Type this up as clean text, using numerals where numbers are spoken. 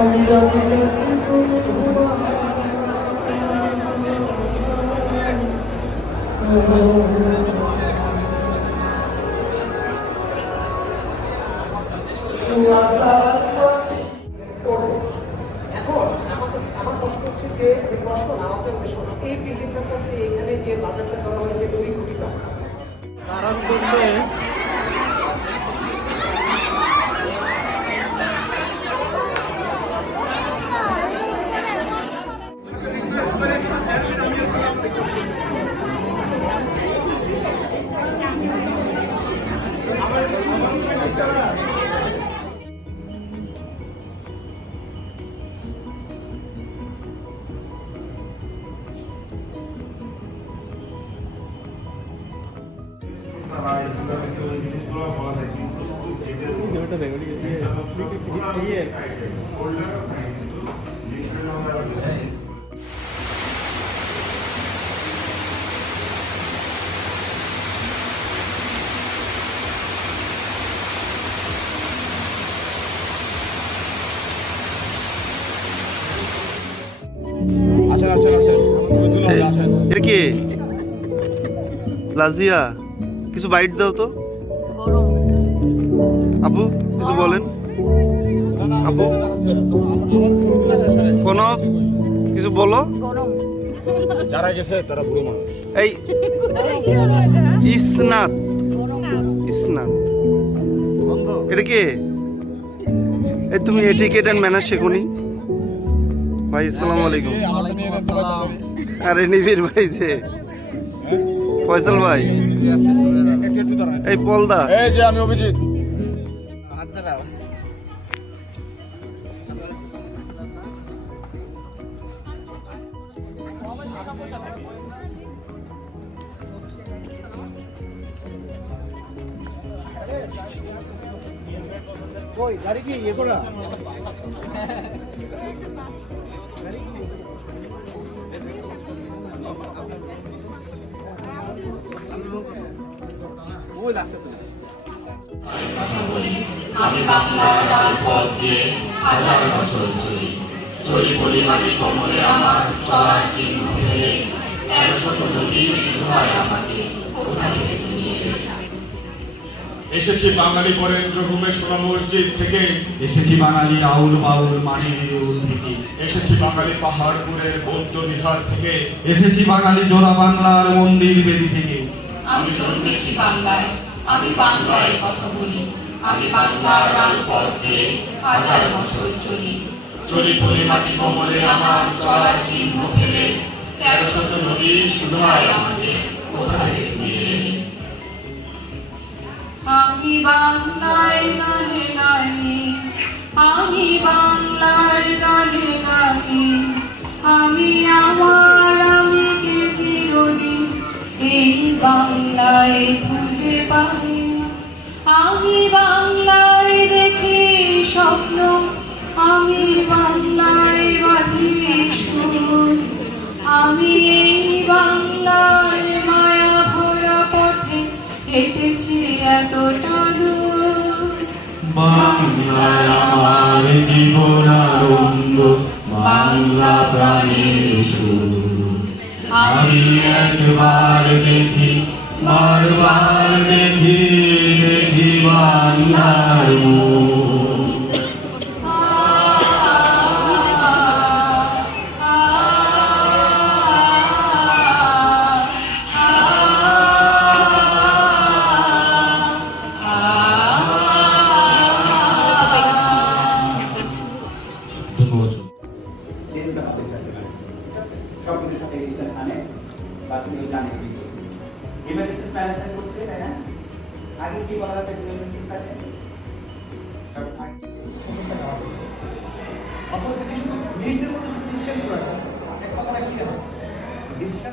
আমি ডাকি কাছে তুমি ঘুমা এখন আমার প্রশ্ন হচ্ছে যে প্রশ্ন না আমাদের প্রশ্ন এই বিল্ডিংটা করতে এখানে যে বাজেটটা করা হয়েছে 2 কোটি টাকা কারণ বলতে এটা কি লাজিয়া কিছু বাইট দাও তো আপু কিছু বলেন আপু কোন কিছু বলো যারা গেছে তারা বুড়ো মানুষ এই ইসনাত ইসনাত এটা কি এই তুমি এটিকেট এন্ড ম্যানার শেখোনি ভাই আসসালামু আলাইকুম আরে নিবির ভাই যে ফয়সাল ভাই এই পলদা এই যে আমি অভিজিৎ ওই গাড়ি কি ইয়ে করা ওই লাস্টে আমি বাংলার রাজপথ দিয়ে হাজার বছর চলি চলি বলি মাটি কোমরে আমার চলার চিহ্ন ফেলে 1300 নদী শুরু হয় আমাকে কোথা থেকে তুমি এলে এসেছি বাঙালি বরেন্দ্র ভূমে সোনা মসজিদ থেকে এসেছি বাঙালি আউল বাউল মানির উল থেকে এসেছি বাঙালি পাহাড়পুরের বৌদ্ধ বিহার থেকে এসেছি বাঙালি জোড়া বাংলার মন্দির বেদি থেকে আমি জন্মেছি বাংলায় আমি বাংলায় কথা বলি আমি বাংলার রাজপথ দিয়ে হাজার বছর চলি চলি বলি মাটি কোমরে আমার চলার চিহ্ন ফেলে 1300 নদী শুরু হয় আমাকে কোথা থেকে তুমি এলে আমি বাংলায় গানে গাই আমি বাংলার গানে গাই আমি আমার আমিকে চিরদিন এই বাংলায় খুঁজে পাই আমি বাংলায় দেখি স্বপ্ন আমি বাংলায় বাঁধি সুর আমি এই বাংলার মায়া ভরা পথে হেঁটেছি এতটা দূর বাংলায় আমার জীবনানন্দ বাংলা প্রাণের সুর আমি একবার দেখি বারবার দেখি দেখি বাংলার মুখ আগে কি বলা হচ্ছে অপর যদি শুধু মিনিটসের মধ্যে শুধু ডিসিশন করে এক কথাটা কি জানো ডিসিশন